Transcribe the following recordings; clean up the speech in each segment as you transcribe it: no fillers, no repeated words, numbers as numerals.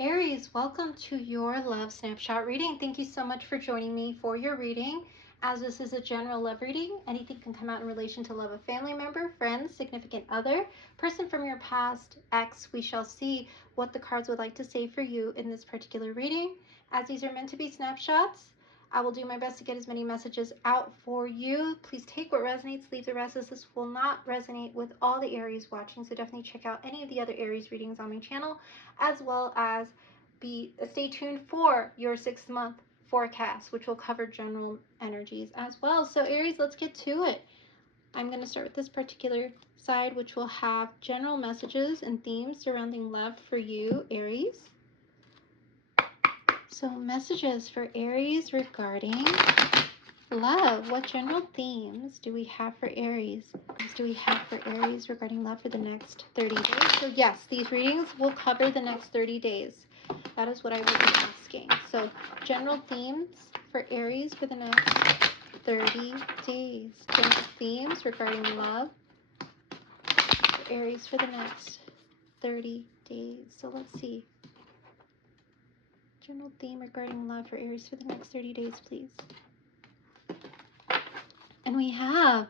Aries, welcome to your love snapshot reading. Thank you so much for joining me for your reading. As this is a general love reading, anything can come out in relation to love of family member, friends, significant other, person from your past, ex. We shall see what the cards would like to say for you in this particular reading. As these are meant to be snapshots, I will do my best to get as many messages out for you. Please take what resonates, leave the rest, as this will not resonate with all the Aries watching. So definitely check out any of the other Aries readings on my channel, as well as stay tuned for your 6-month forecast, which will cover general energies as well. So Aries, let's get to it. I'm going to start with this particular side, which will have general messages and themes surrounding love for you, Aries. So messages for Aries regarding love. What general themes do we have for Aries? Do we have for Aries regarding love for the next 30 days? So yes, these readings will cover the next 30 days. That is what I will be asking. So general themes for Aries for the next 30 days. General themes regarding love for Aries for the next 30 days. So let's see. General theme regarding love for Aries for the next 30 days, please. And we have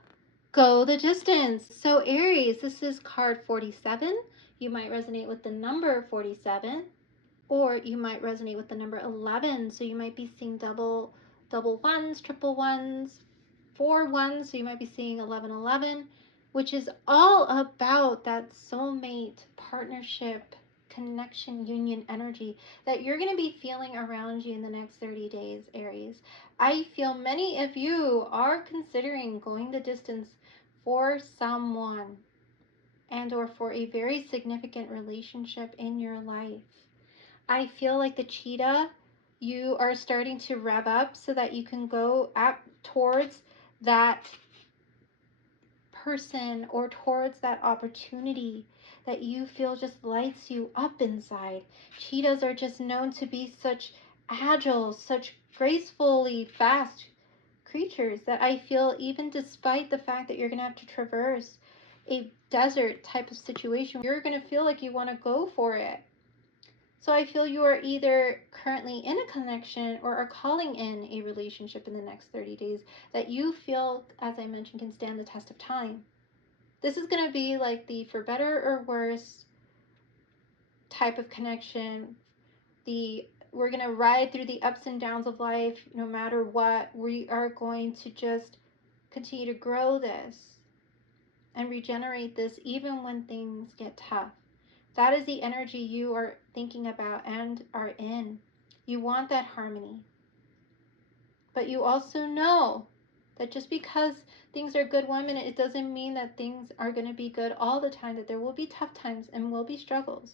go the distance. So Aries, this is card 47. You might resonate with the number 47, or you might resonate with the number 11. So you might be seeing double ones, triple ones, 4 ones. So you might be seeing 1111, which is all about that soulmate partnership, connection, union energy that you're going to be feeling around you in the next 30 days, Aries. I feel many of you are considering going the distance for someone and or for a very significant relationship in your life. I feel like the cheetah, you are starting to rev up so that you can go up towards that person or towards that opportunity that you feel just lights you up inside. Cheetahs are just known to be such agile, such gracefully fast creatures that I feel, even despite the fact that you're going to have to traverse a desert type of situation, you're going to feel like you want to go for it. So I feel you are either currently in a connection or are calling in a relationship in the next 30 days that you feel, as I mentioned, can stand the test of time. This is going to be like the for better or worse type of connection. We're going to ride through the ups and downs of life no matter what. We are going to just continue to grow this and regenerate this even when things get tough. That is the energy you are thinking about and are in. You want that harmony. But you also know that just because things are good 1 minute, it doesn't mean that things are going to be good all the time, that there will be tough times and will be struggles.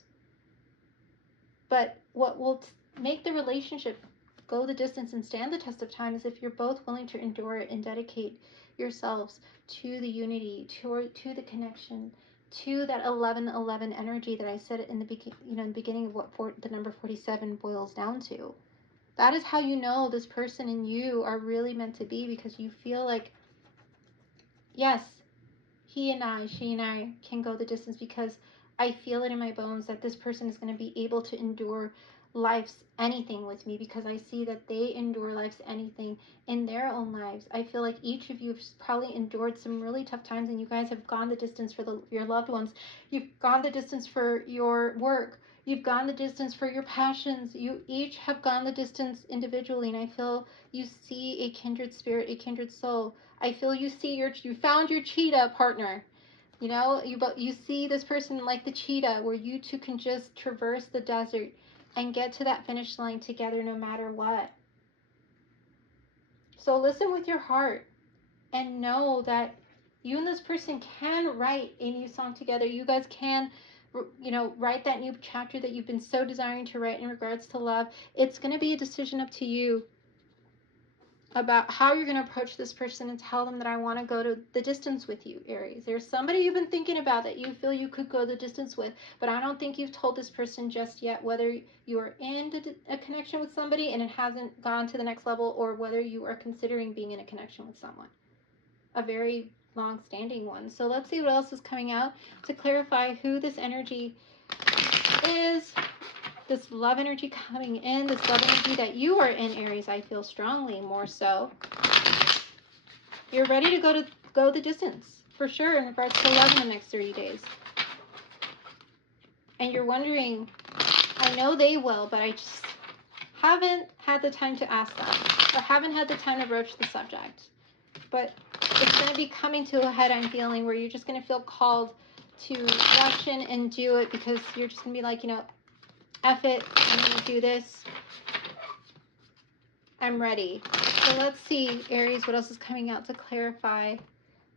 But what will make the relationship go the distance and stand the test of time is if you're both willing to endure it and dedicate yourselves to the unity, to the connection, to that 1111 energy that I said in the beginning of what the number 47 boils down to. That is how you know this person and you are really meant to be, because you feel like, yes, she and I can go the distance, because I feel it in my bones that this person is going to be able to endure life's anything with me, because I see that they endure life's anything in their own lives. I feel like each of you have probably endured some really tough times, and you guys have gone the distance for your loved ones. You've gone the distance for your work. You've gone the distance for your passions. You each have gone the distance individually, and I feel you see a kindred spirit, a kindred soul. I feel you found your cheetah partner. You know, you see this person like the cheetah, where you two can just traverse the desert and get to that finish line together no matter what. So listen with your heart and know that you and this person can write a new song together. You guys can, write that new chapter that you've been so desiring to write in regards to love. It's going to be a decision up to you about how you're going to approach this person and tell them that I want to go to the distance with you, Aries. There's somebody you've been thinking about that you feel you could go the distance with, but I don't think you've told this person just yet whether you are in a connection with somebody and it hasn't gone to the next level, or whether you are considering being in a connection with someone, a very long-standing one. So let's see what else is coming out to clarify who this energy is This love energy coming in, this love energy that you are in, Aries, I feel strongly, more so. You're ready to go the distance, for sure, in regards to love in the next 30 days. And you're wondering, I know they will, but I just haven't had the time to ask them, or haven't had the time to broach the subject. But it's going to be coming to a head, I'm feeling, where you're just going to feel called to rush in and do it, because you're just going to be like, you know, F it, I'm going to do this. I'm ready. So let's see, Aries, what else is coming out to clarify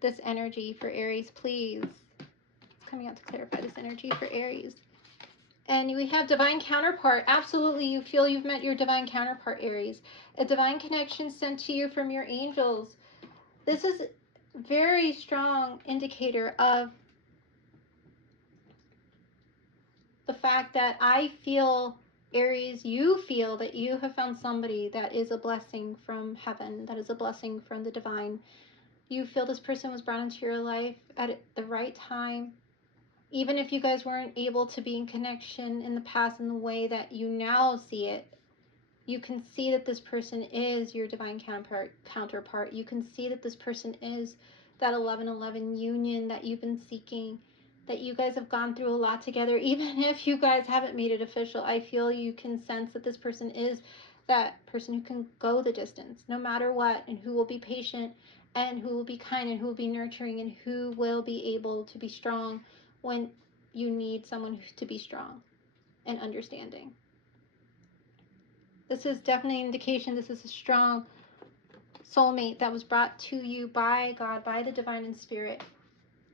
this energy for Aries, please. It's coming out to clarify this energy for Aries. And we have divine counterpart. Absolutely, you feel you've met your divine counterpart, Aries. A divine connection sent to you from your angels. This is a very strong indicator of the fact that I feel, Aries, you feel that you have found somebody that is a blessing from heaven, that is a blessing from the divine. You feel this person was brought into your life at the right time. Even if you guys weren't able to be in connection in the past in the way that you now see it, you can see that this person is your divine counterpart. You can see that this person is that 11-11 union that you've been seeking, that you guys have gone through a lot together. Even if you guys haven't made it official, I feel you can sense that this person is that person who can go the distance no matter what, and who will be patient, and who will be kind, and who will be nurturing, and who will be able to be strong when you need someone to be strong and understanding. This is definitely an indication this is a strong soulmate that was brought to you by God, by the divine and spirit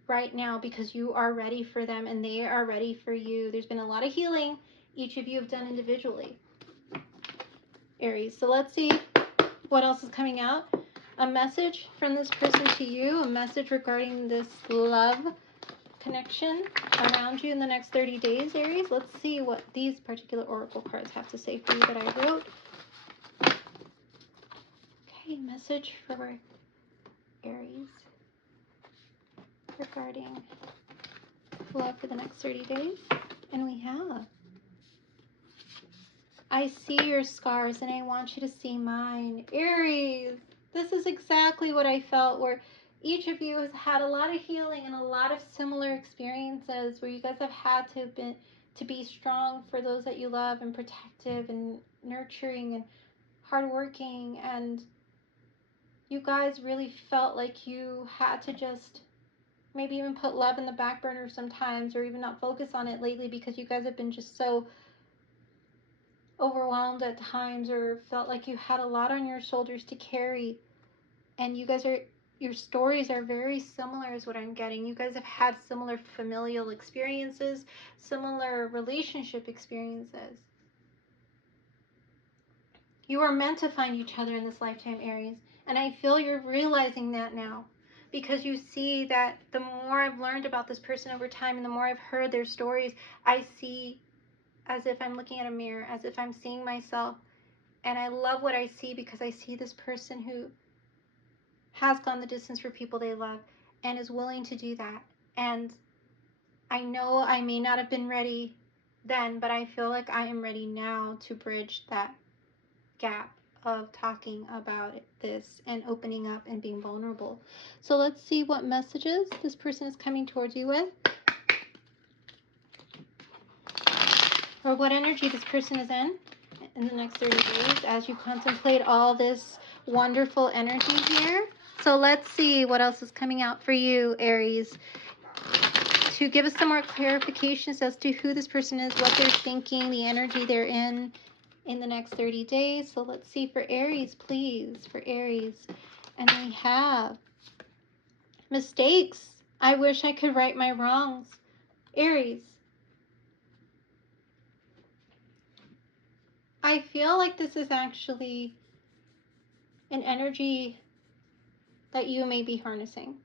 right now, because you are ready for them and they are ready for you. There's been a lot of healing each of you have done individually, Aries. So let's see what else is coming out. A message from this person to you, a message regarding this love connection around you in the next 30 days, Aries. Let's see what these particular oracle cards have to say for you that I wrote. Okay, message for Aries regarding love for the next 30 days. And we have, I see your scars and I want you to see mine. Aries, this is exactly what I felt, where each of you has had a lot of healing and a lot of similar experiences where you guys have had to be strong for those that you love, and protective and nurturing and hardworking, and you guys really felt like you had to just maybe even put love in the back burner sometimes, or even not focus on it lately, because you guys have been just so overwhelmed at times, or felt like you had a lot on your shoulders to carry. And you guys are, your stories are very similar is what I'm getting. You guys have had similar familial experiences, similar relationship experiences. You are meant to find each other in this lifetime, Aries. And I feel you're realizing that now, because you see that the more I've learned about this person over time, and the more I've heard their stories, I see as if I'm looking at a mirror, as if I'm seeing myself. And I love what I see, because I see this person who has gone the distance for people they love and is willing to do that. And I know I may not have been ready then, but I feel like I am ready now to bridge that gap of talking about this and opening up and being vulnerable. So let's see what messages this person is coming towards you with, or what energy this person is in the next 30 days as you contemplate all this wonderful energy here. So let's see what else is coming out for you, Aries, to give us some more clarifications as to who this person is, what they're thinking, the energy they're in the next 30 days. So let's see for Aries, please, for Aries. And we have mistakes. I wish I could right my wrongs. Aries, I feel like this is actually an energy that you may be harnessing.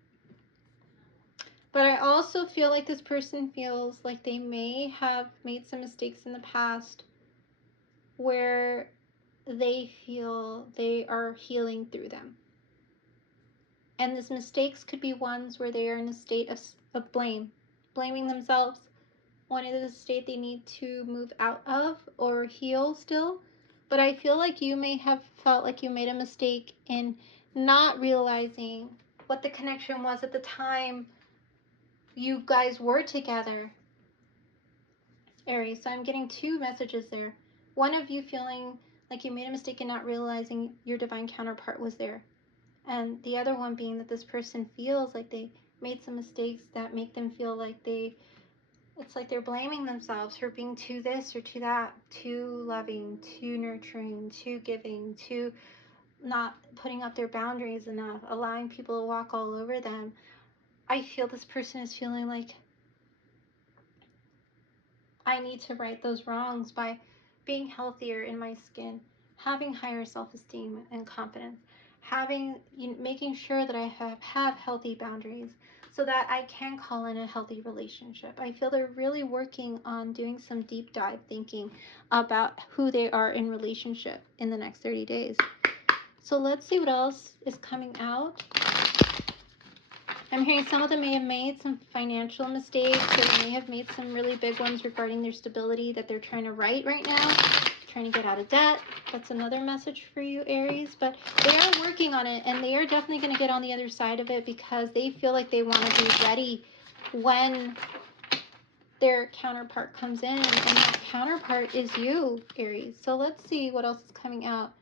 But I also feel like this person feels like they may have made some mistakes in the past where they feel they are healing through them. And these mistakes could be ones where they are in a state of blame, blaming themselves, one is a state they need to move out of or heal still. But I feel like you may have felt like you made a mistake in not realizing what the connection was at the time you guys were together, Aries. So I'm getting two messages there. One of you feeling like you made a mistake in not realizing your divine counterpart was there. And the other one being that this person feels like they made some mistakes that make them feel like it's like they're blaming themselves for being too this or too that, too loving, too nurturing, too giving, too not putting up their boundaries enough, allowing people to walk all over them. I feel this person is feeling like I need to right those wrongs by being healthier in my skin, having higher self-esteem and confidence, making sure that I have healthy boundaries so that I can call in a healthy relationship. I feel they're really working on doing some deep dive thinking about who they are in relationship in the next 30 days. So let's see what else is coming out. I'm hearing some of them may have made some financial mistakes, or they may have made some really big ones regarding their stability that they're trying to right now, trying to get out of debt. That's another message for you, Aries. But they are working on it, and they are definitely going to get on the other side of it because they feel like they want to be ready when their counterpart comes in, and that counterpart is you, Aries. So let's see what else is coming out.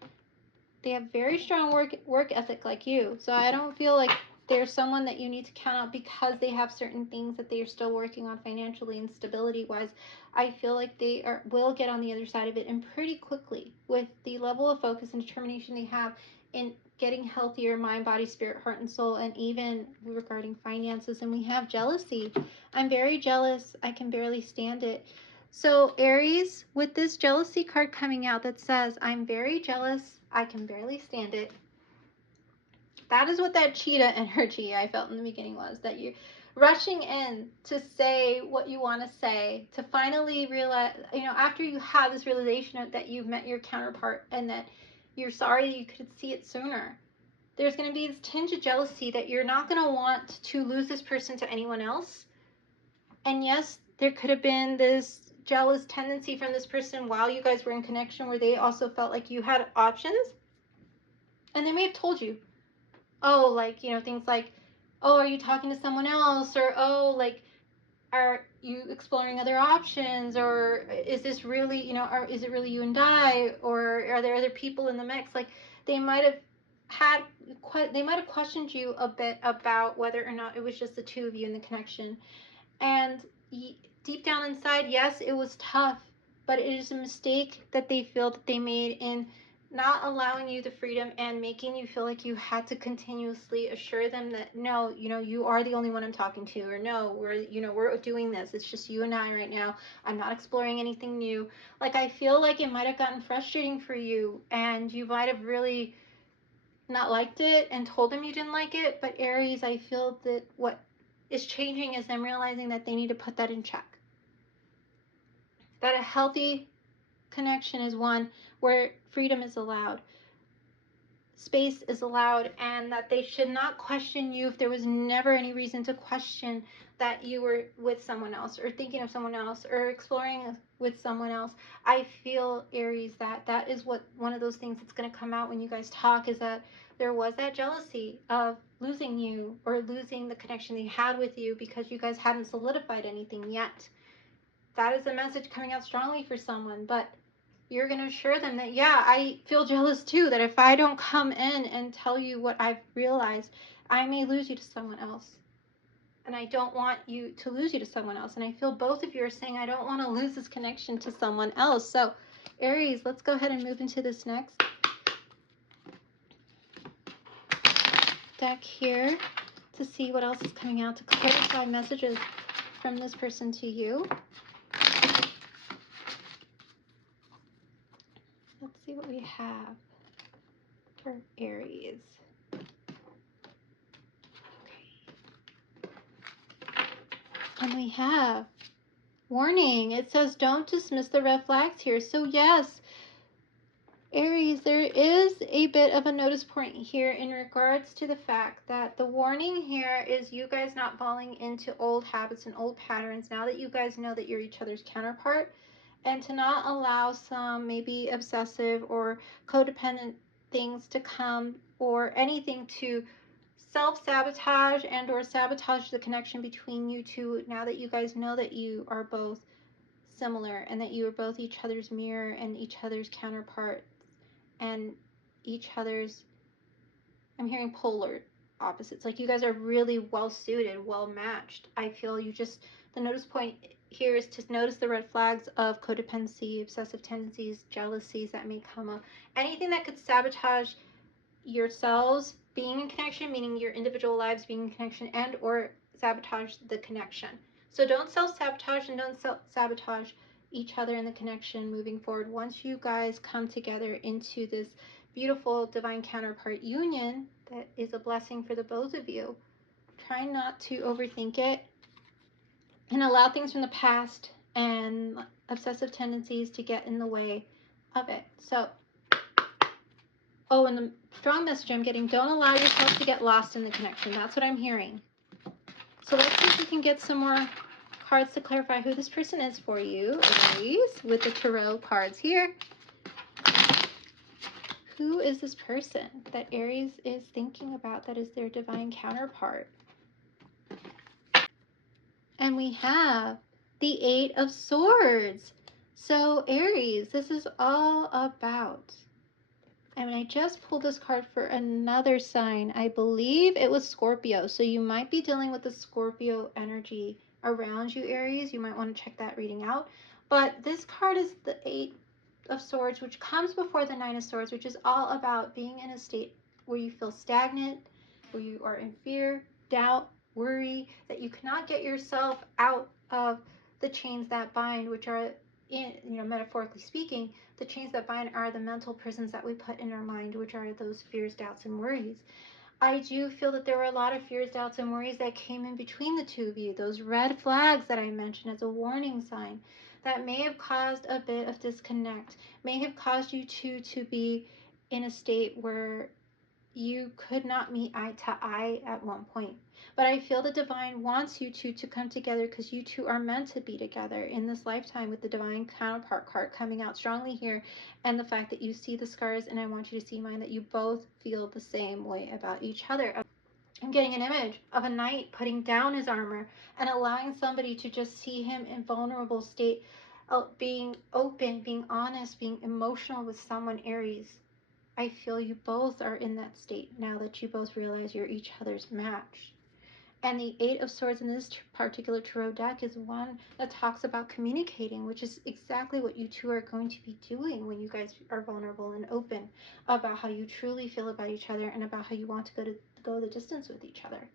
They have very strong work ethic like you. So I don't feel like there's someone that you need to count out because they have certain things that they are still working on financially and stability wise. I feel like they will get on the other side of it, and pretty quickly, with the level of focus and determination they have in getting healthier mind, body, spirit, heart, and soul, and even regarding finances. And we have jealousy. I'm very jealous. I can barely stand it. So Aries, with this jealousy card coming out that says, I'm very jealous, I can barely stand it. That is what that cheetah energy I felt in the beginning was, that you're rushing in to say what you want to say, to finally realize, after you have this realization that you've met your counterpart and that you're sorry you could see it sooner. There's going to be this tinge of jealousy that you're not going to want to lose this person to anyone else. And yes, there could have been this jealous tendency from this person while you guys were in connection where they also felt like you had options. And they may have told you, oh, like, things like, oh, are you talking to someone else? Or, oh, like, are you exploring other options? Or is this really, or is it really you and I? Or are there other people in the mix? Like, they might have questioned you a bit about whether or not it was just the two of you in the connection. And deep down inside, yes, it was tough, but it is a mistake that they feel that they made in not allowing you the freedom and making you feel like you had to continuously assure them that no, you are the only one I'm talking to, or no, we're doing this. It's just you and I right now. I'm not exploring anything new. Like, I feel like it might have gotten frustrating for you, and you might have really not liked it and told them you didn't like it. But Aries, I feel that what is changing is them realizing that they need to put that in check. That a healthy connection is one where freedom is allowed, space is allowed, and that they should not question you if there was never any reason to question that you were with someone else or thinking of someone else or exploring with someone else. I feel, Aries, that is what one of those things that's going to come out when you guys talk, is that there was that jealousy of losing you or losing the connection they had with you because you guys hadn't solidified anything yet. That is a message coming out strongly for someone, but you're going to assure them that, yeah, I feel jealous too, that if I don't come in and tell you what I've realized, I may lose you to someone else. And I don't want you to lose you to someone else. And I feel both of you are saying, I don't want to lose this connection to someone else. So, Aries, let's go ahead and move into this next deck here to see what else is coming out to clarify messages from this person to you. Let's see what we have for Aries. And we have warning. It says don't dismiss the red flags here. So yes, Aries, there is a bit of a notice point here in regards to the fact that the warning here is you guys not falling into old habits and old patterns now that you guys know that you're each other's counterpart, and to not allow some maybe obsessive or codependent things to come or anything to self-sabotage and or sabotage the connection between you two now that you guys know that you are both similar and that you are both each other's mirror and each other's counterpart and each other's, I'm hearing polar opposites. Like you guys are really well suited, well matched. I feel you just, the notice point here is to notice the red flags of codependency, obsessive tendencies, jealousies that may come up. Anything that could sabotage yourselves being in connection, meaning your individual lives being in connection, and or sabotage the connection. So don't self-sabotage and don't self-sabotage each other in the connection moving forward. Once you guys come together into this beautiful divine counterpart union that is a blessing for the both of you, try not to overthink it and allow things from the past and obsessive tendencies to get in the way of it. So, oh, and the strong message I'm getting, don't allow yourself to get lost in the connection. That's what I'm hearing. So let's see if we can get some more cards to clarify who this person is for you, Aries, with the tarot cards here. Who is this person that Aries is thinking about that is their divine counterpart? And we have the Eight of Swords. So Aries, this is all about, and I just pulled this card for another sign. I believe it was Scorpio. So you might be dealing with the Scorpio energy around you, Aries. You might want to check that reading out. But this card is the Eight of Swords, which comes before the Nine of Swords, which is all about being in a state where you feel stagnant, where you are in fear, doubt, worry, that you cannot get yourself out of the chains that bind, which are, in, metaphorically speaking, the chains that bind are the mental prisons that we put in our mind, which are those fears, doubts, and worries. I do feel that there were a lot of fears, doubts, and worries that came in between the two of you. Those red flags that I mentioned as a warning sign that may have caused a bit of disconnect, may have caused you two to be in a state where you could not meet eye to eye at one point. But I feel the divine wants you two to come together because you two are meant to be together in this lifetime, with the divine counterpart card coming out strongly here, and the fact that you see the scars, and I want you to see mine, that you both feel the same way about each other. I'm getting an image of a knight putting down his armor and allowing somebody to just see him in vulnerable state, being open, being honest, being emotional with someone, Aries. I feel you both are in that state now that you both realize you're each other's match. And the Eight of Swords in this particular tarot deck is one that talks about communicating, which is exactly what you two are going to be doing when you guys are vulnerable and open about how you truly feel about each other and about how you want to go the distance with each other.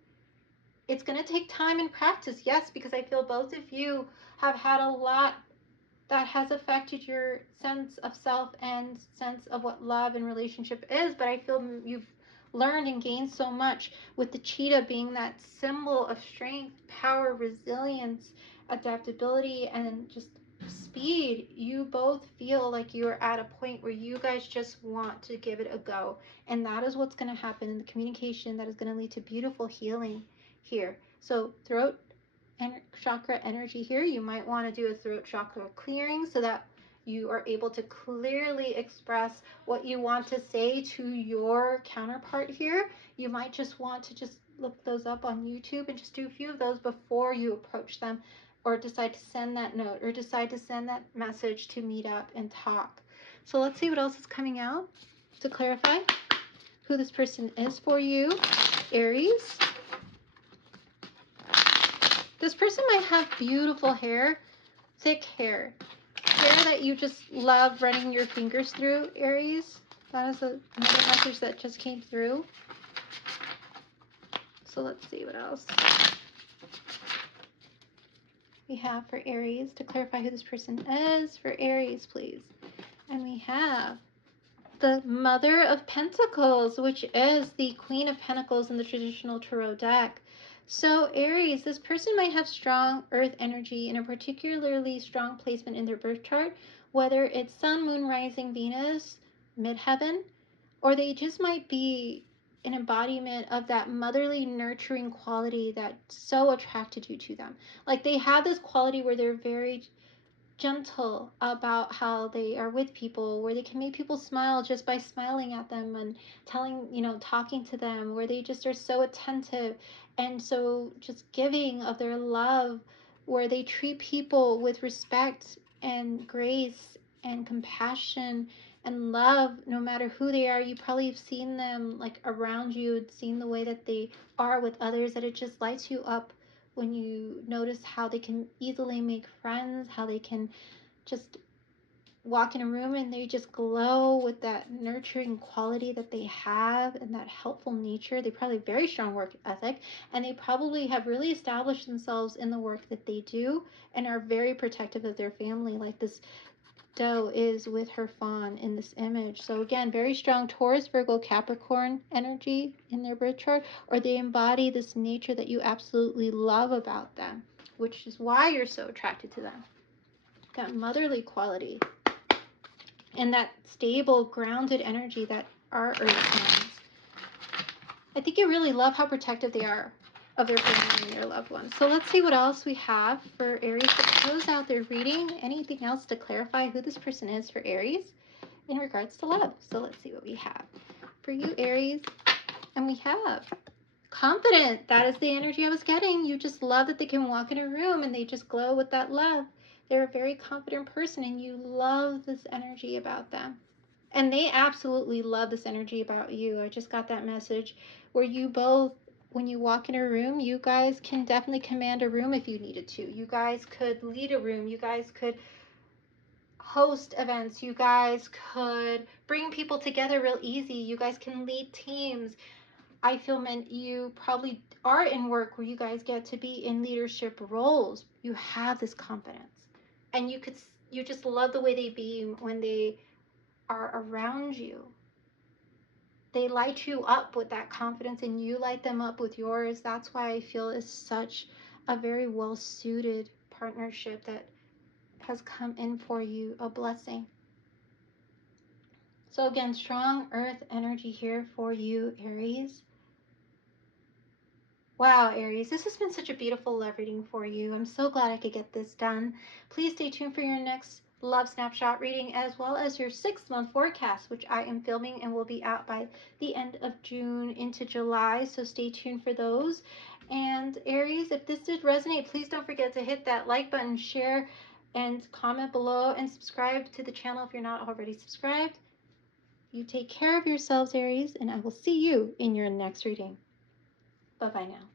It's going to take time and practice, yes, because I feel both of you have had a lot that has affected your sense of self and sense of what love and relationship is. But I feel you've learned and gained so much with the cheetah being that symbol of strength, power, resilience, adaptability, and just speed. You both feel like you are at a point where you guys just want to give it a go. And that is what's going to happen in the communication that is going to lead to beautiful healing here. So throat and chakra energy here, you might want to do a throat chakra clearing so that you are able to clearly express what you want to say to your counterpart here. You might just want to just look those up on YouTube and just do a few of those before you approach them, or decide to send that note, or decide to send that message to meet up and talk. So let's see what else is coming out to clarify who this person is for you, Aries. This person might have beautiful hair, thick hair that you just love running your fingers through, Aries. That is another message that just came through. So let's see what else we have for Aries to clarify who this person is for Aries, please. And we have the Mother of Pentacles, which is the Queen of Pentacles in the traditional tarot deck. So Aries, this person might have strong earth energy in a particularly strong placement in their birth chart, whether it's Sun, Moon, Rising, Venus, midheaven, or they just might be an embodiment of that motherly nurturing quality that so attracted you to them. Like they have this quality where they're very gentle about how they are with people, where they can make people smile just by smiling at them and telling, talking to them, where they just are so attentive and so just giving of their love, where they treat people with respect and grace and compassion and love no matter who they are. You probably have seen them like around you, seen the way that they are with others, that it just lights you up when you notice how they can easily make friends, how they can just walk in a room and they just glow with that nurturing quality that they have and that helpful nature. They probably have very strong work ethic, and they probably have really established themselves in the work that they do and are very protective of their family, like this doe is with her fawn in this image. So again, very strong Taurus, Virgo, Capricorn energy in their birth chart, or they embody this nature that you absolutely love about them, which is why you're so attracted to them. That motherly quality and that stable, grounded energy that are earth signs. I think you really love how protective they are of their family and their loved ones. So let's see what else we have for Aries to close out their reading. Anything else to clarify who this person is for Aries in regards to love? So let's see what we have for you, Aries. And we have confident. That is the energy I was getting. You just love that they can walk in a room and they just glow with that love. They're a very confident person and you love this energy about them. And they absolutely love this energy about you. I just got that message where you both, when you walk in a room, you guys can definitely command a room if you needed to. You guys could lead a room. You guys could host events. You guys could bring people together real easy. You guys can lead teams. I feel you probably are in work where you guys get to be in leadership roles. You have this confidence. And you just love the way they beam when they are around you. They light you up with that confidence and you light them up with yours. That's why I feel it's such a very well-suited partnership that has come in for you, a blessing. So again, strong earth energy here for you, Aries. Wow, Aries, this has been such a beautiful love reading for you. I'm so glad I could get this done. Please stay tuned for your next Love Snapshot reading, as well as your 6-month forecast, which I am filming and will be out by the end of June into July. So stay tuned for those. And Aries, if this did resonate, please don't forget to hit that like button, share, and comment below, and subscribe to the channel if you're not already subscribed. You take care of yourselves, Aries, and I will see you in your next reading. Bye-bye now.